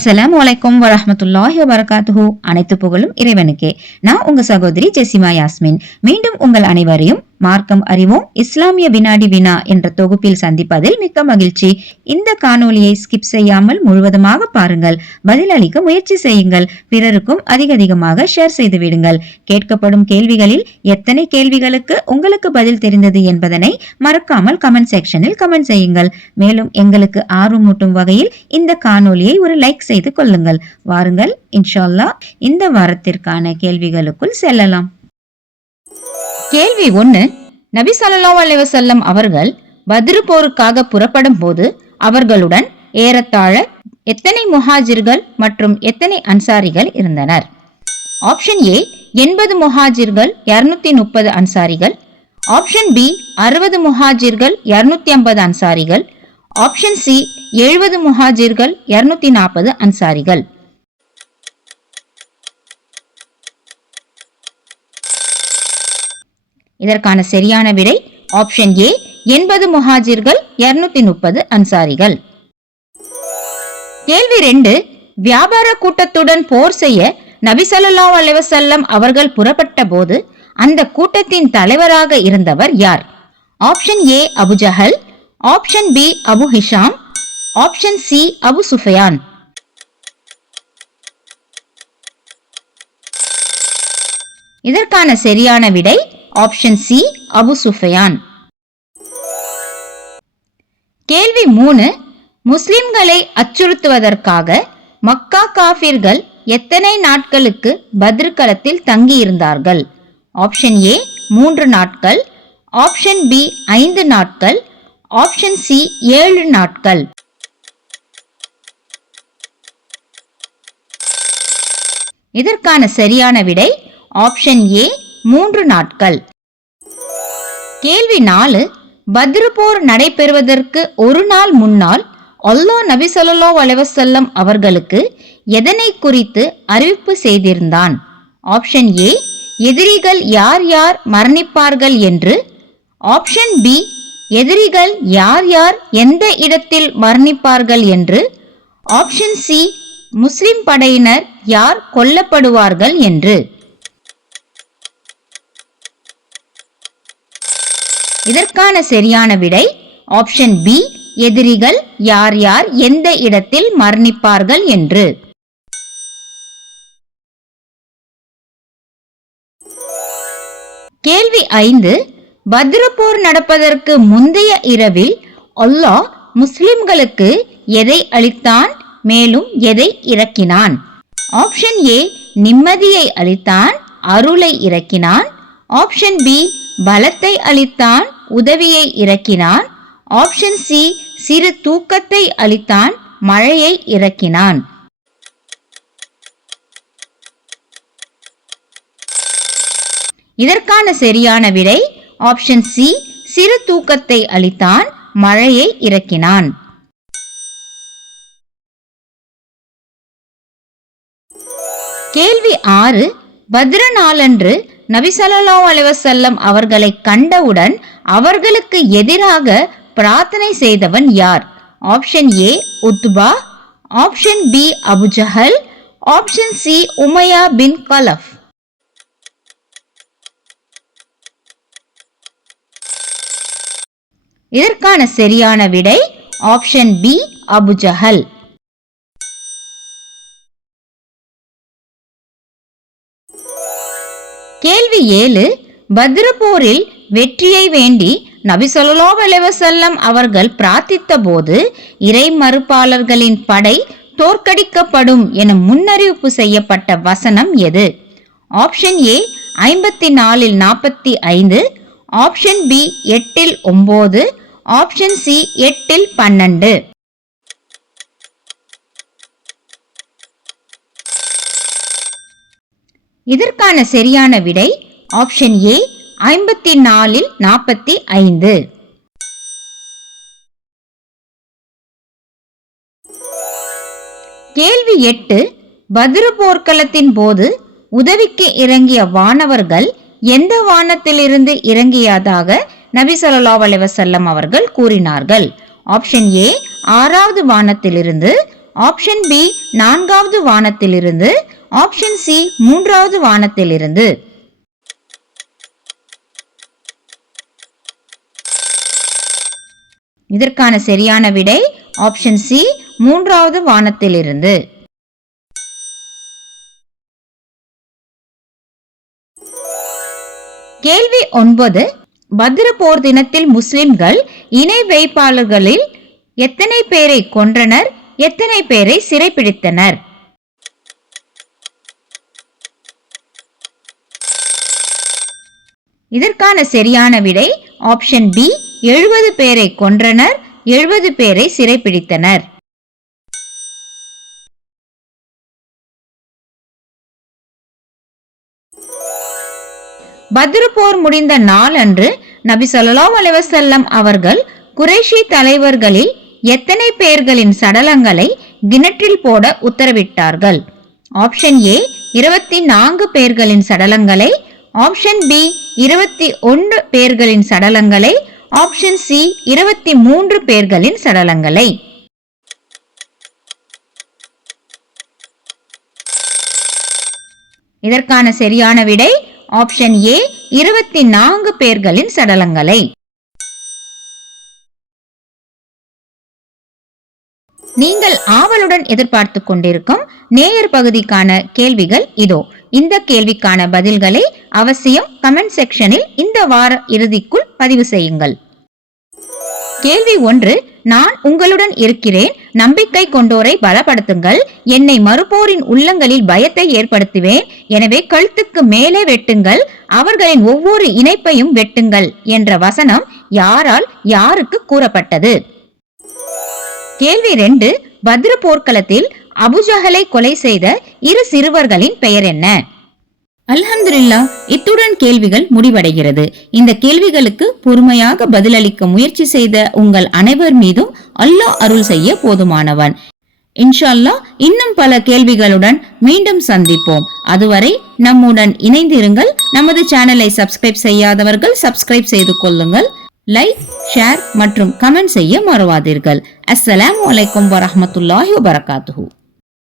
அஸ்லாம் வலைக்கம் வரமத்துல்லாஹி வபரகாத்துஹு அனைத்து புகழும் இறைவனுக்கே. நான் உங்க சகோதரி ஜெசிமா யாஸ்மின். மீண்டும் உங்கள் அனைவரையும் மார்க்கம் அறிவோம். இஸ்லாமிய வினாடி வினா என்ற தொகுப்பில் சந்திப்பதில் மிக்க மகிழ்ச்சி. இந்த காணொலியை ஸ்கிப் செய்யாமல் முழுவதுமாக பாருங்கள். பதிலளிக்க முயற்சி செய்யுங்கள். பிறருக்கும் அதிக அதிகமாக ஷேர் செய்து விடுங்கள். கேட்கப்படும் கேள்விகளில் எத்தனை கேள்விகளுக்கு உங்களுக்கு பதில் தெரிந்தது என்பதனை மறக்காமல் கமெண்ட் செக்ஷனில் கமெண்ட் செய்யுங்கள். மேலும் எங்களுக்கு ஆர்வமூட்டும் வகையில் இந்த காணொலியை ஒரு லைக் செய்து கொள்ளுங்கள். வாருங்கள். இன்ஷால்லா இந்த வாரத்திற்கான கேள்விகளுக்குள் செல்லலாம். கேள்வி ஒன்று நபி சல்லா அலைவசல்லம் அவர்கள் பத்ரு போருக்காக புறப்படும் போது அவர்களுடன் ஏறத்தாழ எத்தனை முஹாஜிர்கள் மற்றும் எத்தனை அன்சாரிகள் இருந்தனர்? ஆப்ஷன் ஏ எண்பது முஹாஜிர்கள் இருநூத்தி முப்பது அன்சாரிகள். ஆப்ஷன் பி அறுபது முஹாஜிர்கள் இருநூத்தி ஐம்பது அன்சாரிகள். ஆப்ஷன் சி எழுபது முஹாஜிர்கள் இருநூத்தி நாற்பது அன்சாரிகள். இதற்கான சரியான விடை ஆப்ஷன் ஏ எண்பது முஹாஜிர்கள் இருநூத்தி முப்பது அன்சாரிகள். கேள்வி ரெண்டு வியாபார கூட்டத்துடன் போர் செய்ய நபிசல்லா அலைவசல்லம் அவர்கள் புறப்பட்ட போது அந்த கூட்டத்தின் தலைவராக இருந்தவர் யார்? Option A Abu Jahl option B Abu Hisham option C Abu Sufyan. இதற்கான சரியான விடை ஆப்ஷன் சி அபு சுஃபியான் கேள்வி மூணு முஸ்லிம்களை அச்சுறுத்துவதற்காக மக்கா காஃபிர்கள் எத்தனை நாட்களுக்கு பத்ருக்களத்தில் தங்கியிருந்தார்கள்? ஆப்ஷன் ஏ மூன்று நாட்கள். ஆப்ஷன் பி ஐந்து நாட்கள். ஆப்ஷன் சி ஏழு நாட்கள். இதற்கான சரியான விடை ஆப்ஷன் ஏ மூன்று நாட்கள். கேள்வி நாலு பத்ரு போர் நடைபெறுவதற்கு ஒரு நாள் முன்னால் அல்லோ நபி ஸல்லல்லாஹு அவர்களுக்கு எதனை குறித்து அறிவிப்பு செய்திருந்தான்? ஆப்ஷன் ஏ எதிரிகள் யார் யார் மரணிப்பார்கள் என்று. ஆப்ஷன் பி எதிரிகள் யார் யார் எந்த இடத்தில் மரணிப்பார்கள் என்று. ஆப்ஷன் சி முஸ்லிம் படையினர் யார் கொல்லப்படுவார்கள் என்று. இதற்கான சரியான விடை ஆப்ஷன் பி எதிரிகள் யார் யார் எந்த இடத்தில் மரணிப்பார்கள் என்று. கேள்வி ஐந்து பத்ரப்போர் போர் நடப்பதற்கு முந்தைய இரவில் அல்லாஹ் முஸ்லிம்களுக்கு எதை அளித்தான் மேலும் எதை இறக்கினான்? ஆப்ஷன் ஏ நிம்மதியை அளித்தான் அருளை இறக்கினான். ஆப்ஷன் பி பலத்தை அளித்தான் உதவியை இறக்கினான். ஆப்ஷன் சி சிறு தூக்கத்தை அளித்தான் மழையை இறக்கினான். இதற்கான சரியான விடை ஆப்ஷன் சி சிறு தூக்கத்தை அளித்தான் மழையை இறக்கினான். கேள்வி ஆறு பத்ர நாளன்று அலைவசல்லம் அவர்களை கண்டவுடன் அவர்களுக்கு எதிராக பிரார்த்தனை செய்தவன் யார்? Option A Utba. Option B Abu Jahl option C Umayya bin Khalaf. இதற்கான சரியான விடை ஆப்ஷன் பி அபுஜஹல் கேள்வி ஏழு பத்ரபூரில் வெற்றியை வேண்டி நபி ஸல்லல்லாஹு அலைஹி அவர்கள் பிரார்த்தித்த போது இறை மறுப்பாளர்களின் படை தோற்கடிக்கப்படும் என முன்னறிவிப்பு செய்யப்பட்ட வசனம் எது? ஆப்ஷன் ஏ ஐம்பத்தி நாலில் நாற்பத்தி ஐந்து ஆப்ஷன் பி எட்டில் ஒம்பது ஆப்ஷன் சி எட்டில் பன்னெண்டு. இதற்கான சரியான விடை ஆப்ஷன் ஏ ஐம்பத்தி நாலில் நாற்பத்தி ஐந்து. கேள்வி எட்டு பதிரு போர்க்களத்தின் போது உதவிக்கு இறங்கிய வானவர்கள் எந்த வானத்திலிருந்து இறங்கியதாக நபி ஸல்லல்லாஹு அலைவசல்லம் அவர்கள் கூறினார்கள்? ஆப்ஷன் ஏ ஆறாவது வானத்திலிருந்து ஆப்ஷன் பி நான்காவது வானத்திலிருந்து ஆப்ஷன் சி மூன்றாவது வானத்திலிருந்து. இதற்கான சரியான விடை ஆப்ஷன் சி மூன்றாவது வானத்திலிருந்து. கேள்வி ஒன்பது பத்ர போர் தினத்தில் முஸ்லிம்கள் இணை வைப்பாளர்களில் எத்தனை பேரை கொன்றனர் எத்தனை பேரை சிறைப்பிடித்தனர்? இதற்கான சரியான விடை ஆப்ஷன் பி எழுபது பேரை கொன்றனர். எழுபது பேரை சிறைப்பிடித்தனர். பத்ரு போர் முடிந்த நாள் அன்று நபி சொல்லலாம் அலைவசல்லம் அவர்கள் குறைஷி தலைவர்களில் எத்தனை பேர்களின் சடலங்களை கிணற்றில் போட உத்தரவிட்டார்கள்? ஆப்ஷன் ஏ இருபத்தி நான்கு பேர்களின் சடலங்களை ஆப்ஷன் பி இருபத்தி ஒன்று பேர்களின் சடலங்களை. ஆப்ஷன் சி இருபத்தி மூன்று பேர்களின் சடலங்களை. இதற்கான சரியான விடை ஆப்ஷன் ஏ இருபத்தி நான்கு பேர்களின் சடலங்களை. நீங்கள் ஆவலுடன் எதிர்பார்த்து கொண்டிருக்கும் நேயர் பகுதிக்கான கேள்விகள் இதோ. இந்த கேள்விக்கான பதில்களை அவசியம் கமெண்ட் செக்ஷனில் இந்த வார இறுதிக்குள் பதிவு செய்யுங்கள். கேள்வி ஒன்று நான் உங்களுடன் இருக்கிறேன் நம்பிக்கை கொண்டோரை பலப்படுத்துங்கள் என்னை மறுப்போரின் உள்ளங்களில் பயத்தை ஏற்படுத்துவேன் எனவே கழுத்துக்கு மேலே வெட்டுங்கள் அவர்களின் ஒவ்வொரு இணைப்பையும் வெட்டுங்கள் என்ற வசனம் யாரால் யாருக்கு கூறப்பட்டது? கேள்வி ரெண்டு பத்ர போர்க்களத்தில் அபுஜஹலை கொலை செய்த இரு சிறுவர்களின் பெயர் என்ன? அல்ஹம்துலில்லா இத்துடன் கேள்விகள் முடிவடைகிறது. இந்த கேள்விகளுக்கு பொறுமையாக பதிலளிக்க முயற்சி செய்த உங்கள் அனைவர் மீதும் அல்லாஹ் அருள் செய்ய போதுமானவன். இன்ஷா இன்னும் பல கேள்விகளுடன் மீண்டும் சந்திப்போம். அதுவரை நம்முடன் இணைந்திருங்கள். நமது சேனலை சப்ஸ்கிரைப் செய்யாதவர்கள் சப்ஸ்கிரைப் செய்து கொள்ளுங்கள். லைக் ஷேர் மற்றும் கமெண்ட் செய்ய மறவாதீர்கள். அஸ்ஸலாம் வலைக்கம் வரமத்துல்லாஹி வபரகாத்துஹு